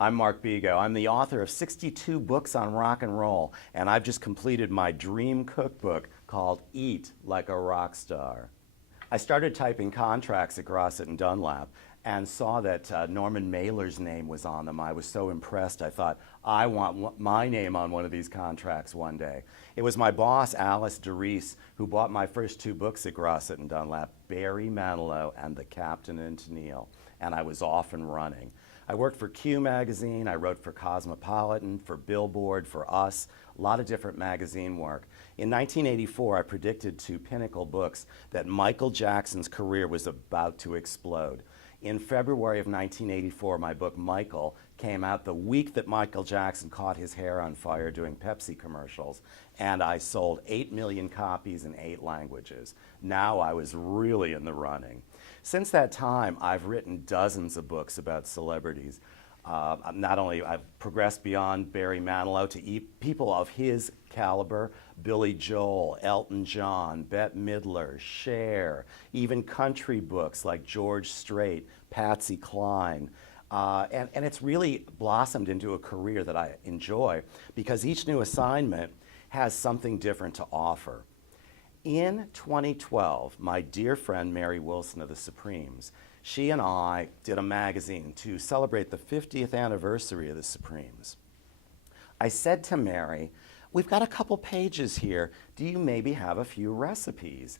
I'm Mark Bego. I'm the author of 62 books on rock and roll, and I've just completed my dream cookbook called Eat Like a Rock Star. I started typing contracts at Grosset and Dunlap and saw that Norman Mailer's name was on them. I was so impressed. I thought, I want my name on one of these contracts one day. It was my boss, Alice DeReese, who bought my first two books at Grosset and Dunlap, Barry Manilow and The Captain and Tennille, and I was off and running. I worked for Q Magazine, I wrote for Cosmopolitan, for Billboard, for Us, a lot of different magazine work. In 1984, I predicted to Pinnacle Books that Michael Jackson's career was about to explode. In February of 1984, my book, Michael, came out the week that Michael Jackson caught his hair on fire doing Pepsi commercials, and I sold 8 million copies in 8 languages. Now I was really in the running. Since that time, I've written dozens of books about celebrities. Not only I've progressed beyond Barry Manilow to people of his caliber, Billy Joel, Elton John, Bette Midler, Cher, even country books like George Strait, Patsy Cline. And it's really blossomed into a career that I enjoy because each new assignment has something different to offer. In 2012, my dear friend Mary Wilson of the Supremes, she and I did a magazine to celebrate the 50th anniversary of the Supremes. I said to Mary, we've got a couple pages here. Do you maybe have a few recipes?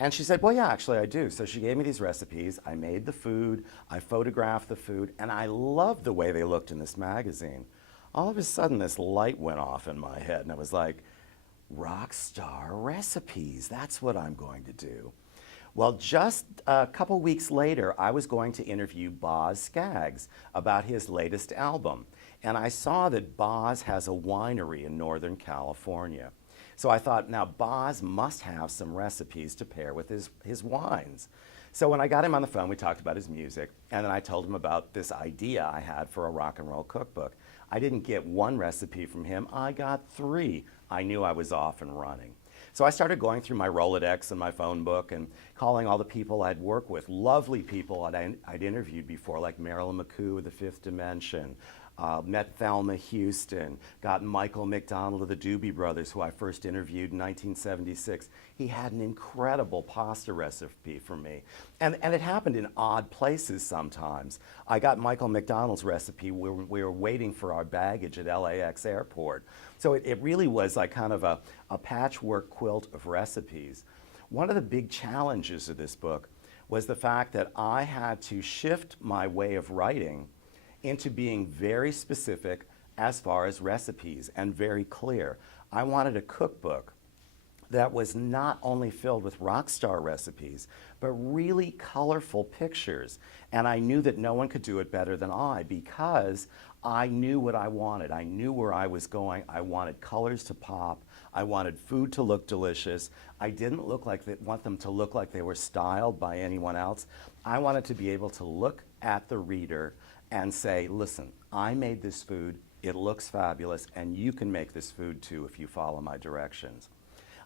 And she said, well, yeah, actually I do. So she gave me these recipes. I made the food, I photographed the food, and I loved the way they looked in this magazine. All of a sudden, this light went off in my head, and I was like, rock star recipes, that's what I'm going to do. Well, just a couple weeks later, I was going to interview Boz Scaggs about his latest album. And I saw that Boz has a winery in Northern California. So I thought, now Boz must have some recipes to pair with his wines. So when I got him on the phone, we talked about his music, and then I told him about this idea I had for a rock and roll cookbook. I didn't get one recipe from him, I got 3. I knew I was off and running. So I started going through my Rolodex and my phone book and calling all the people I'd worked with, lovely people I'd interviewed before, like Marilyn McCoo of the Fifth Dimension, met Thelma Houston, got Michael McDonald of the Doobie Brothers, who I first interviewed in 1976. He had an incredible pasta recipe for me. And it happened in odd places sometimes. I got Michael McDonald's recipe when we were waiting for our baggage at LAX airport. So it really was like kind of a patchwork quilt of recipes. One of the big challenges of this book was the fact that I had to shift my way of writing into being very specific as far as recipes and very clear. I wanted a cookbook that was not only filled with rock star recipes, but really colorful pictures. And I knew that no one could do it better than I because I knew what I wanted. I knew where I was going. I wanted colors to pop. I wanted food to look delicious. I didn't want them to look like they were styled by anyone else. I wanted to be able to look at the reader and say, listen, I made this food, it looks fabulous, and you can make this food too if you follow my directions.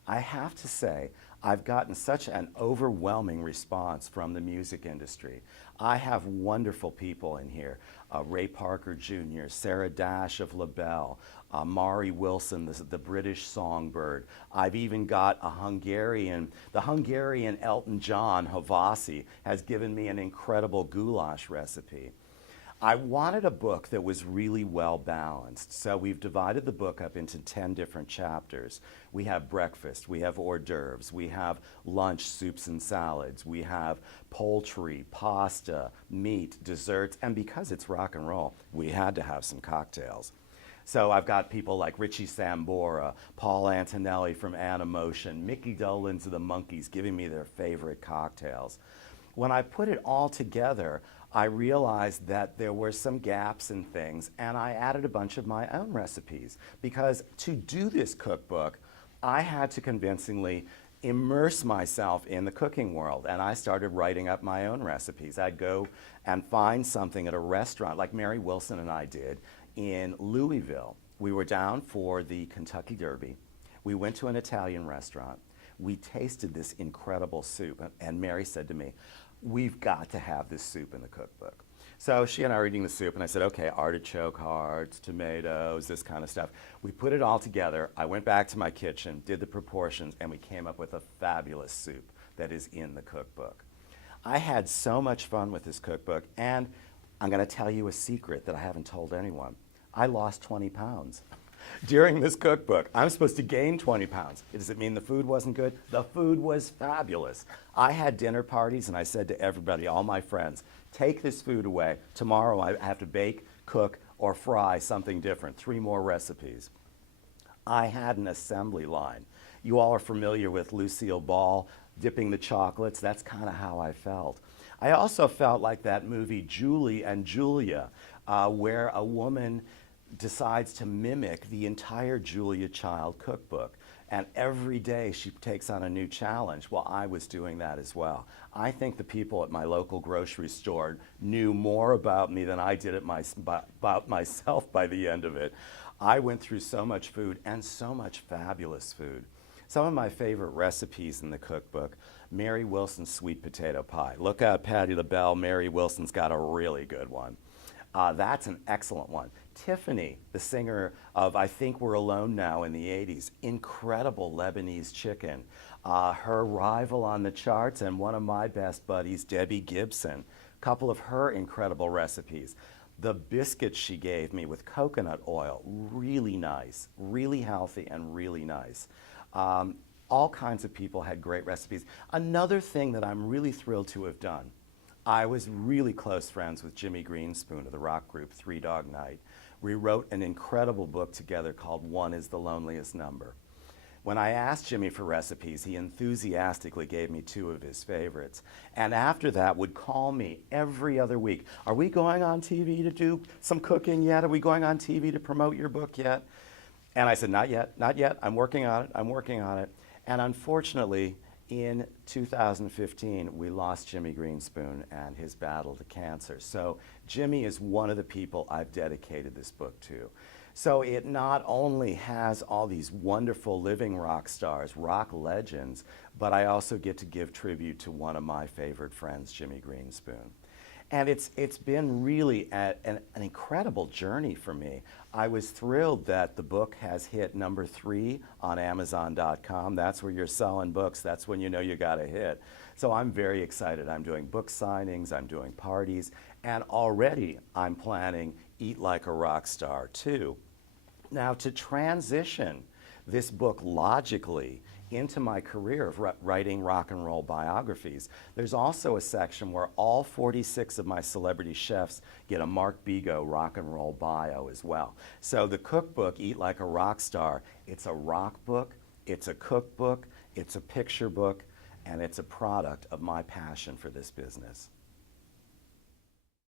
I have to say, I've gotten such an overwhelming response from the music industry. I have wonderful people in here. Ray Parker Jr., Sarah Dash of LaBelle, Mari Wilson, the British songbird. I've even got the Hungarian Elton John, Havasi, has given me an incredible goulash recipe. I wanted a book that was really well balanced, so we've divided the book up into 10 different chapters. We have breakfast, we have hors d'oeuvres, we have lunch, soups and salads, we have poultry, pasta, meat, desserts, and because it's rock and roll, we had to have some cocktails. So I've got people like Richie Sambora, Paul Antonelli from Animotion, Mickey Dolenz of the Monkees giving me their favorite cocktails. When I put it all together, I realized that there were some gaps in things, and I added a bunch of my own recipes because to do this cookbook, I had to convincingly immerse myself in the cooking world, and I started writing up my own recipes. I'd go and find something at a restaurant like Mary Wilson and I did in Louisville. We were down for the Kentucky Derby. We went to an Italian restaurant. We tasted this incredible soup, and Mary said to me, we've got to have this soup in the cookbook. So she and I were eating the soup, and I said, okay, artichoke hearts, tomatoes, this kind of stuff. We put it all together. I went back to my kitchen, did the proportions, and we came up with a fabulous soup that is in the cookbook. I had so much fun with this cookbook, and I'm going to tell you a secret that I haven't told anyone. I lost 20 pounds. During this cookbook, I'm supposed to gain 20 pounds. Does it mean the food wasn't good? The food was fabulous. I had dinner parties, and I said to everybody, all my friends, take this food away. Tomorrow I have to bake, cook, or fry something different. 3 more recipes. I had an assembly line. You all are familiar with Lucille Ball dipping the chocolates. That's kind of how I felt. I also felt like that movie Julie and Julia, where a woman decides to mimic the entire Julia Child cookbook. And every day she takes on a new challenge. Well, I was doing that as well. I think the people at my local grocery store knew more about me than I did about myself by the end of it. I went through so much food, and so much fabulous food. Some of my favorite recipes in the cookbook: Mary Wilson's sweet potato pie. Look out, Patti LaBelle, Mary Wilson's got a really good one. That's an excellent one. Tiffany, the singer of I Think We're Alone Now in the 80s, incredible Lebanese chicken. Her rival on the charts, and one of my best buddies, Debbie Gibson, a couple of her incredible recipes. The biscuits she gave me with coconut oil, really nice, really healthy, and really nice. All kinds of people had great recipes. Another thing that I'm really thrilled to have done, I was really close friends with Jimmy Greenspoon of the rock group Three Dog Night. We wrote an incredible book together called One is the Loneliest Number. When I asked Jimmy for recipes, he enthusiastically gave me 2 of his favorites. And after that would call me every other week. Are we going on TV to do some cooking yet? Are we going on TV to promote your book yet? And I said, not yet, not yet. I'm working on it, I'm working on it. And unfortunately, in 2015, we lost Jimmy Greenspoon and his battle to cancer. So Jimmy is one of the people I've dedicated this book to. So it not only has all these wonderful living rock stars, rock legends, but I also get to give tribute to one of my favorite friends, Jimmy Greenspoon. And it's been really an incredible journey for me. I was thrilled that the book has hit number 3 on Amazon.com. That's where you're selling books. That's when you know you got a hit. So I'm very excited. I'm doing book signings, I'm doing parties, and already I'm planning Eat Like a Rock Star 2. Now, to transition this book logically into my career of writing rock and roll biographies, there's also a section where all 46 of my celebrity chefs get a Mark Bego rock and roll bio as well. So the cookbook, Eat Like a Rock Star, it's a rock book, it's a cookbook, it's a picture book, and it's a product of my passion for this business.